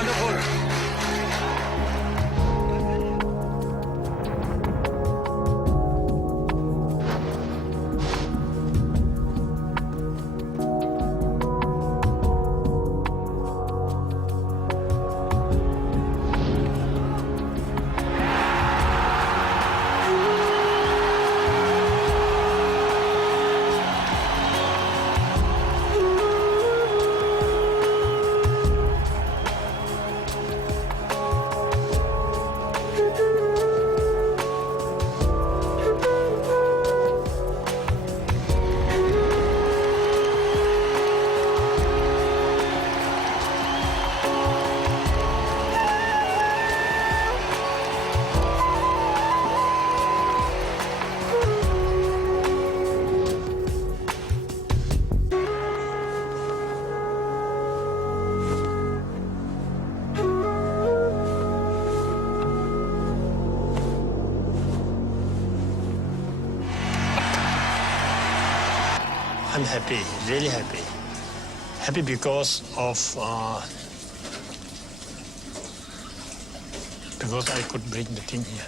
wonderful. I'm happy, really happy. Happy because I could bring the team here.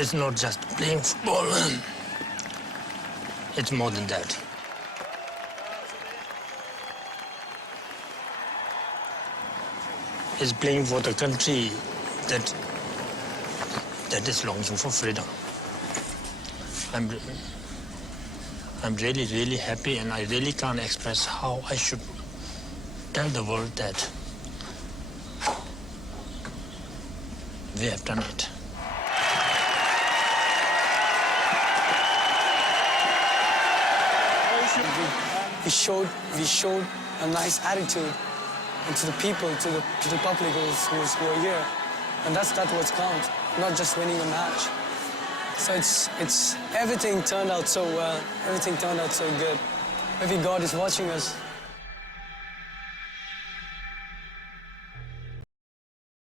It's not just playing football. It's more than that. It's playing for the country that is longing for freedom. I'm really, really happy, and I really can't express how I should tell the world that we have done it. We showed a nice attitude to the people, to the public who are here, and that's what counts. Not just winning a match. So it's everything turned out so well. Everything turned out so good. Maybe God is watching us.